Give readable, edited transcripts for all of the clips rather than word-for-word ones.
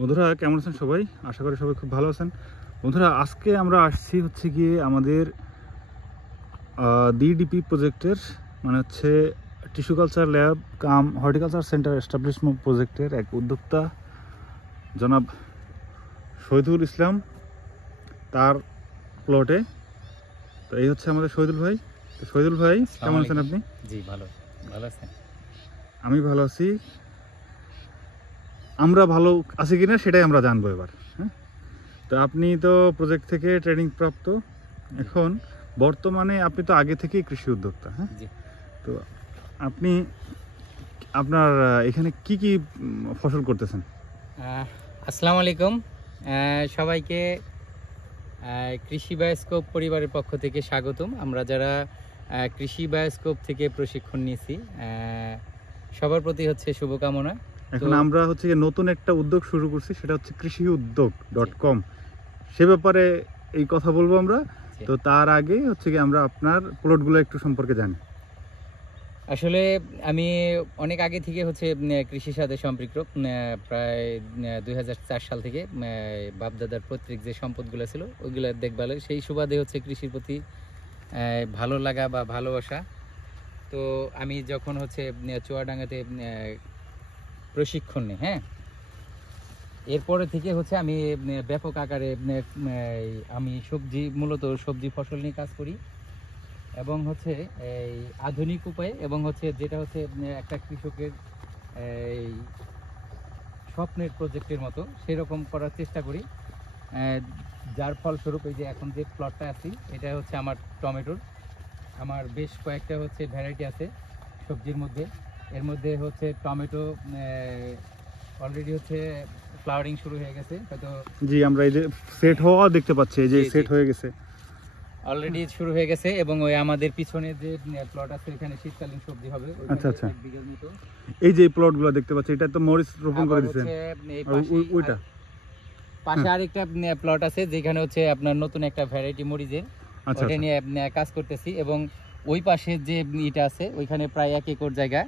বন্ধুরা কেমন আছেন সবাই? আশা করি সবাই খুব ভালো আছেন। বন্ধুরা আজকে আমরা আসছি হচ্ছে গিয়ে আমাদের ডিডিপি প্রজেক্টের মানে হচ্ছে টিস্যু কালচার ল্যাব কাম হর্টিকালচার সেন্টার এস্টাবলিশমেন্ট প্রজেক্টের এক উদ্যোক্তা জনাব শহীদুল ইসলাম তার প্লটে। তো এই হচ্ছে আমাদের শহীদুল ভাই। তো শহীদুল ভাই কেমন আছেন আপনি? জি ভালো আছেন? আমি ভালো আছি। আমরা ভালো আছি কিনা সেটাই আমরা জানবো এবার। হ্যাঁ, তো আপনি তো প্রজেক্ট থেকে ট্রেনিং প্রাপ্ত, এখন বর্তমানে আপনি তো আগে থেকেই কৃষি উদ্যোক্তা। হ্যাঁ, তো আপনি আপনার এখানে কি কি ফসল করতেছেন? আসসালামু আলাইকুম সবাইকে। কৃষি বায়োস্কোপ পরিবারের পক্ষ থেকে স্বাগতম। আমরা যারা কৃষি বায়োস্কোপ থেকে প্রশিক্ষণ নিয়েছি সবার প্রতি হচ্ছে শুভকামনা। এখন আমরা হচ্ছে নতুন একটা উদ্যোগ শুরু করছি, সেটা হচ্ছে কৃষি উদ্যোগ.com। সে ব্যাপারে এই কথা বলবো আমরা। তো তার আগে হচ্ছে কি আমরা আপনার প্লটগুলো একটু সম্পর্কে জানি। আসলে আমি অনেক আগে থেকে হচ্ছে কৃষির সাথে সম্পৃক্ত, প্রায় 2004 সাল থেকে বাপদাদার পৈতৃক যে সম্পদগুলো ছিল ওইগুলো দেখভালে সেই সুবাদে হচ্ছে কৃষির প্রতি ভালো লাগা বা ভালোবাসা। তো আমি যখন হচ্ছে চুয়াডাঙ্গাতে প্রশিক্ষণ নিই, হ্যাঁ, এরপরে থেকে হচ্ছে আমি ব্যাপক আকারে আমি মূলত সবজি ফসল নিয়ে কাজ করি এবং হচ্ছে এই আধুনিক উপায়ে এবং হচ্ছে যেটা হচ্ছে একটা কৃষকের এই স্বপ্নের প্রজেক্টের মতো সেরকম করার চেষ্টা করি। যার ফলস্বরূপ এই যে এখন যে প্লটটা আছি এটা হচ্ছে আমার টমেটোর। আমার বেশ কয়েকটা হচ্ছে ভ্যারাইটি আছে সবজির মধ্যে। এর মধ্যে হচ্ছে টমেটো অলরেডি হচ্ছে ফ্লাওয়ারিং শুরু হয়ে গেছে, হয়তো জি আমরা এই যে সেট হওয়া দেখতে পাচ্ছি, এই যে সেট হয়ে গেছে, অলরেডি শুরু হয়ে গেছে। এবং ওই আমাদের পিছনে যে প্লট আছে এখানে শীতকালীন সবজি হবে। আচ্ছা আচ্ছা, এই যে প্লটগুলো দেখতে পাচ্ছি এটা তো মরিচ রোপণ করে দিয়েছেন। ওইটা পাশে আরেকটা প্লট আছে যেখানে হচ্ছে আপনার নতুন একটা ভ্যারাইটি মরিচের, ওটা নিয়ে কাজ করতেছি। এবং ওই পাশে যে ইটা আছে ওইখানে প্রায় 1 একর জায়গা,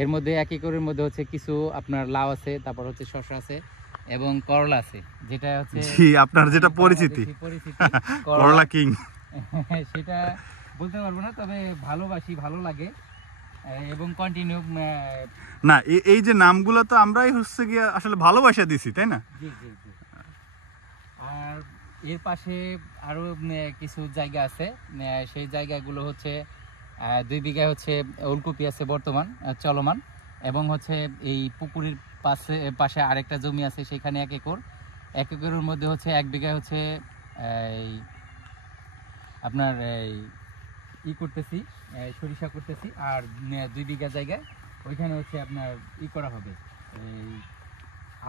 এর মধ্যে 1 একরের মধ্যে হচ্ছে কিছু আপনার লাউ আছে, তারপর হচ্ছে শসা আছে এবং করলা আছে, যেটা হচ্ছে জি আপনার যেটা পরিচিতি করলা কিং। সেটা বলতে পারবো না, তবে ভালোবাসি, ভালো লাগে এবং কন্টিনিউ না এই যে নামগুলো তো আমরাই হচ্ছে গিয়ে আসলে ভালোবাসা দিছি, তাই না? জি জি জি। আর এর পাশে আরো কিছু জায়গা আছে, সেই জায়গাগুলো হচ্ছে 2 বিঘা হচ্ছে ওলকপি আছে বর্তমান চলমান, এবং হচ্ছে এই পুকুরের পাশে আরেকটা জমি আছে সেখানে 1 একর। 1 একরের মধ্যে হচ্ছে 1 বিঘা হচ্ছে এই আপনার এই করতেছি, সরিষা করতেছি। আর 2 বিঘা জায়গায় ওইখানে হচ্ছে আপনার করা হবে, এই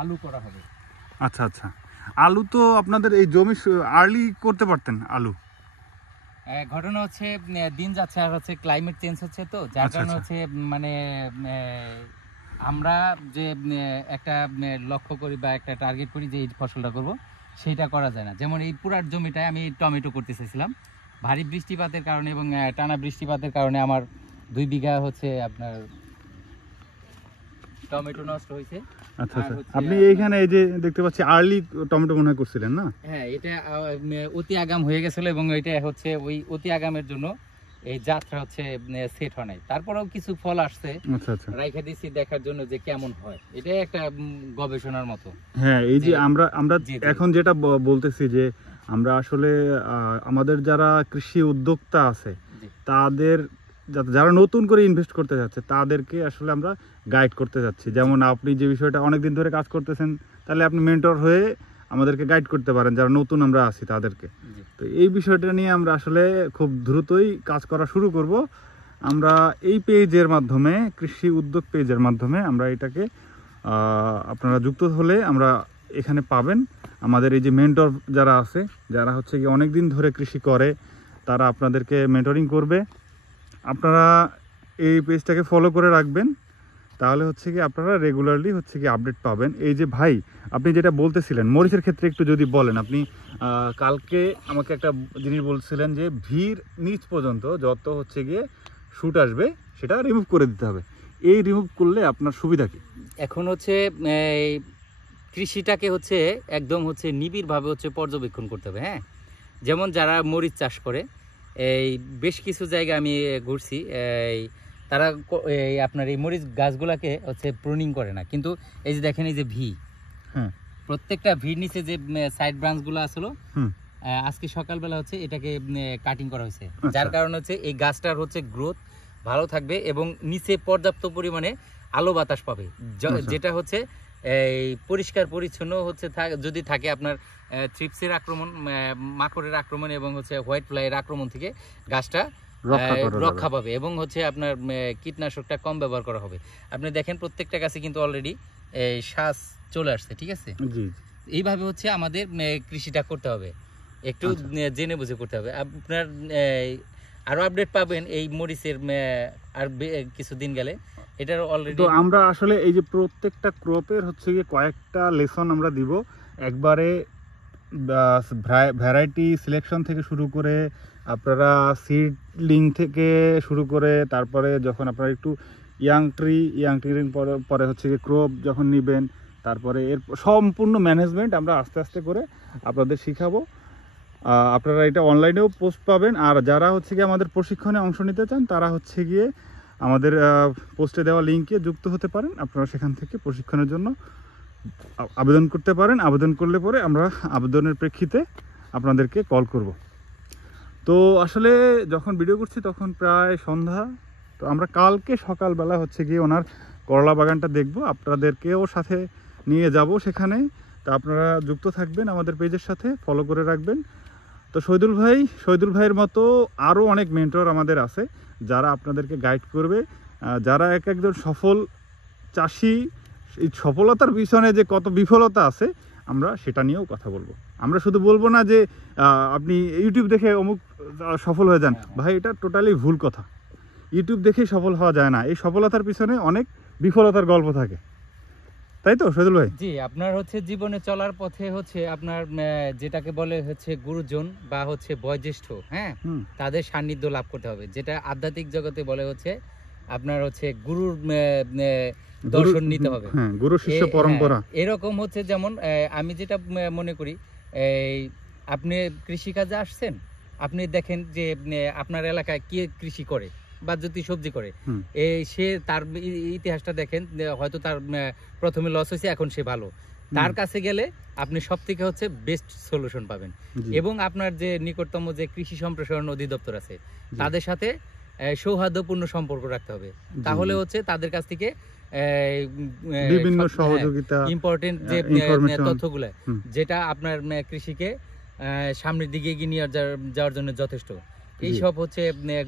আলু করা হবে। আচ্ছা আচ্ছা, আলু তো আপনাদের এই জমি আর্লি করতে পারতেন আলু। ঘটনা হচ্ছে দিন যাচ্ছে আর হচ্ছে ক্লাইমেট চেঞ্জ হচ্ছে, তো যার কারণে হচ্ছে মানে আমরা যে একটা লক্ষ্য করি বা একটা টার্গেট করি যে এই ফসলটা করব, সেটা করা যায় না। যেমন এই পুরার জমিটায় আমি টমেটো করতে চাইছিলাম, ভারী বৃষ্টিপাতের কারণে এবং টানা বৃষ্টিপাতের কারণে আমার 2 বিঘা হচ্ছে আপনার টমেটো নষ্ট হয়েছে। আচ্ছা আচ্ছা, আপনি এইখানে এই যে দেখতে পাচ্ছি আর্লি টমেটো মনে হয় করছিলেন না? হ্যাঁ, এটা অতি আগাম হয়ে গেছিল এবং এটা হচ্ছে ওই অতি আগামের জন্য এই যাত্রা হচ্ছে সেট হয় নাই। তারপরেও কিছু ফল আসছে, আচ্ছা আচ্ছা, রাইখা দিছি দেখার জন্য যে কেমন হয়। এটাই একটা গবেষণার মতো। হ্যাঁ, এই যে আমরা এখন যেটা বলতেছি যে আমরা আসলে আমাদের যারা কৃষি উদ্যোক্তা আছে তাদের যারা নতুন করে ইনভেস্ট করতে যাচ্ছে তাদেরকে আসলে আমরা গাইড করতে যাচ্ছি। যেমন আপনি যে বিষয়টা অনেকদিন ধরে কাজ করতেছেন, তাহলে আপনি মেন্টর হয়ে আমাদেরকে গাইড করতে পারেন যারা নতুন আমরা আছি তাদেরকে। তো এই বিষয়টা নিয়ে আমরা আসলে খুব দ্রুতই কাজ করা শুরু করব। আমরা এই পেজের মাধ্যমে, কৃষি উদ্যোগ পেজের মাধ্যমে আমরা এটাকে আপনারা যুক্ত হলে আমরা এখানে পাবেন আমাদের এই যে মেন্টর যারা আছে, যারা হচ্ছে কি অনেক দিন ধরে কৃষি করে, তারা আপনাদেরকে মেন্টরিং করবে। আপনারা এই পেজটাকে ফলো করে রাখবেন, তাহলে হচ্ছে কি আপনারা রেগুলারলি হচ্ছে কি আপডেট পাবেন। এই যে ভাই আপনি যেটা বলতেছিলেন মরিচের ক্ষেত্রে একটু যদি বলেন। আপনি কালকে আমাকে একটা জিনিস বলছিলেন যে ভিড় নিচ পর্যন্ত যত হচ্ছে গিয়ে শুট আসবে সেটা রিমুভ করে দিতে হবে। এই রিমুভ করলে আপনার সুবিধা কি? এখন হচ্ছে কৃষিটাকে হচ্ছে একদম হচ্ছে নিবিড়ভাবে হচ্ছে পর্যবেক্ষণ করতে হবে। হ্যাঁ, যেমন যারা মরিচ চাষ করে, এই বেশ কিছু জায়গায় আমি ঘুরছি, এই তারা এই আপনার এই মরিচ গাছগুলাকে হচ্ছে প্রুনিং করে না, কিন্তু এই যে দেখেন এই যে ভি, হ্যাঁ, প্রত্যেকটা ভির নিচে যে সাইড ব্রাঞ্চগুলো আসলো, হুম, আজকে সকালবেলা হচ্ছে এটাকে কাটিং করা হয়েছে, আচ্ছা। যার কারণে হচ্ছে এই গাছটার হচ্ছে গ্রোথ ভালো থাকবে এবং নিচে পর্যাপ্ত পরিমাণে আলো বাতাস পাবে, আচ্ছা। যেটা হচ্ছে এই পরিষ্কার পরিচ্ছন্ন হচ্ছে যদি থাকে আপনার থ্রিপসের আক্রমণ, মাকড়ের আক্রমণ এবং হচ্ছে হোয়াইট ফ্লাইয়ের আক্রমণ থেকে গাছটা রক্ষা পাবে এবং হচ্ছে আপনার কীটনাশকটা কম ব্যবহার করা হবে। আপনি দেখেন প্রত্যেকটা গাছে কিন্তু অলরেডি শ্বাস চলে আসছে, ঠিক আছে। জি, এইভাবে হচ্ছে আমাদের কৃষিটা করতে হবে, একটু জেনে বুঝে করতে হবে। আপনার আরো আপডেট পাবেন এই মরিচের আর কিছুদিন গেলে, এটার অলরেডি। তো আমরা আসলে এই যে প্রত্যেকটা ক্রপের হচ্ছে গিয়ে কয়েকটা লেসন আমরা দিব একবারে, ভ্যারাইটি সিলেকশন থেকে শুরু করে আপনারা সিডলিং থেকে শুরু করে তারপরে যখন আপনারা একটু ইয়াং ট্রিং পরে হচ্ছে গিয়ে ক্রপ যখন নেবেন, তারপরে এর সম্পূর্ণ ম্যানেজমেন্ট আমরা আস্তে আস্তে করে আপনাদের শিখাবো। আপনারা এটা অনলাইনেও পোস্ট পাবেন, আর যারা হচ্ছে গিয়ে আমাদের প্রশিক্ষণে অংশ নিতে চান তারা হচ্ছে গিয়ে আমাদের পোস্টে দেওয়া লিঙ্কে যুক্ত হতে পারেন। আপনারা সেখান থেকে প্রশিক্ষণের জন্য আবেদন করতে পারেন। আবেদন করলে পরে আমরা আবেদনের প্রেক্ষিতে আপনাদেরকে কল করব। তো আসলে যখন ভিডিও করছি তখন প্রায় সন্ধ্যা, তো আমরা কালকে সকালবেলা হচ্ছে গিয়ে ওনার করলা বাগানটা দেখব, আপনাদেরকেও সাথে নিয়ে যাব সেখানে। তো আপনারা যুক্ত থাকবেন আমাদের পেজের সাথে, ফলো করে রাখবেন। তো শহীদুল ভাইয়ের মতো আরও অনেক মেন্টর আমাদের আছে যারা আপনাদেরকে গাইড করবে, যারা একজন সফল চাষি, এই সফলতার পিছনে যে কত বিফলতা আছে আমরা সেটা নিয়েও কথা বলবো। আমরা শুধু বলবো না যে আপনি ইউটিউব দেখে অমুক সফল হয়ে যান, ভাই এটা টোটালি ভুল কথা। ইউটিউব দেখেই সফল হওয়া যায় না, এই সফলতার পিছনে অনেক বিফলতার গল্প থাকে, তাই তো শহীদুল ভাই? জি, আপনার হচ্ছে জীবনে চলার পথে হচ্ছে আপনার যেটাকে বলে হচ্ছে গুরুজন বা হচ্ছে বয়োজ্যেষ্ঠ, হ্যাঁ, তাদের সান্নিধ্য লাভ করতে হবে, যেটা আধ্যাত্মিক জগতে বলে হচ্ছে আপনার হচ্ছে গুরুর দর্শন নিতে হবে, গুরু শিষ্য পরম্পরা। এরকম হচ্ছে যেমন আমি যেটা মনে করি, এই আপনি কৃষিকাজে আসছেন, আপনি দেখেন যে আপনার এলাকায় কে কৃষি করে বা যদি সবজি করে, সে তার ইতিহাসটা দেখেন, হয়তো তার প্রথমে লস হয়েছে, এখন সে ভালো, তার কাছে গেলে আপনি সব থেকে হচ্ছে বেস্ট সলিউশন পাবেন। এবং আপনার যে নিকটতম যে কৃষি সম্প্রসারণ অধিদপ্তর আছে তাদের সাথে সৌহার্দ্যপূর্ণ সম্পর্ক রাখতে হবে, তাহলে হচ্ছে তাদের কাছ থেকে বিভিন্ন সহযোগিতা, ইম্পর্টেন্ট যে তথ্যগুলো যেটা আপনার কৃষিকে সামনের দিকে এগিয়ে নিয়ে যাওয়ার জন্য যথেষ্ট, এইসব হচ্ছে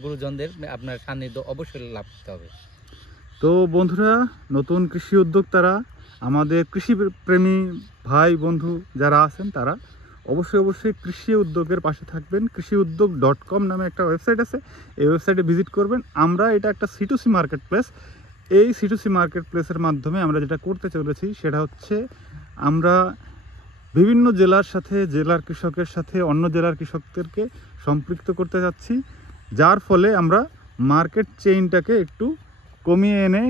গুরুজনদের আপনার সান্নিধ্য অবশ্যই লাভ করতে হবে। তো বন্ধুরা, নতুন কৃষি উদ্যোক্তারা, আমাদের কৃষি প্রেমী ভাই বন্ধু যারা আছেন তারা অবশ্যই কৃষি উদ্যোগের পাশে থাকবেন। কৃষিউদ্যোগ.com নামে একটা ওয়েবসাইট আছে, এই ওয়েবসাইটে ভিজিট করবেন। আমরা এটা একটা C2C মার্কেট প্লেস, এই C2C মার্কেট প্লেসের মাধ্যমে আমরা যেটা করতে চলেছি সেটা হচ্ছে আমরা বিভিন্ন জেলার সাথে, জেলার কৃষকের সাথে অন্য জেলার কৃষকদেরকে সম্পৃক্ত করতে যাচ্ছি, যার ফলে আমরা মার্কেট চেইনটাকে একটু কমিয়ে এনে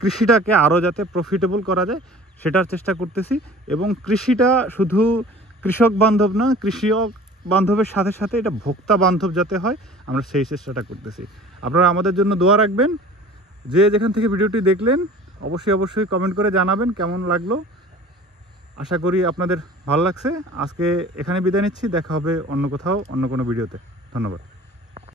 কৃষিটাকে আরও যাতে প্রফিটেবল করা যায় সেটার চেষ্টা করতেছি। এবং কৃষিটা শুধু কৃষক বান্ধব না, কৃষক বান্ধবের সাথে সাথে এটা ভোক্তা বান্ধব যাতে হয়, আমরা সেই চেষ্টাটা করতেছি। আপনারা আমাদের জন্য দোয়া রাখবেন। যে যেখান থেকে ভিডিওটি দেখলেন অবশ্যই কমেন্ট করে জানাবেন কেমন লাগলো। আশা করি আপনাদের ভালো লাগছে। আজকে এখানে বিদায় নিচ্ছি, দেখা হবে অন্য কোথাও অন্য কোনো ভিডিওতে। ধন্যবাদ।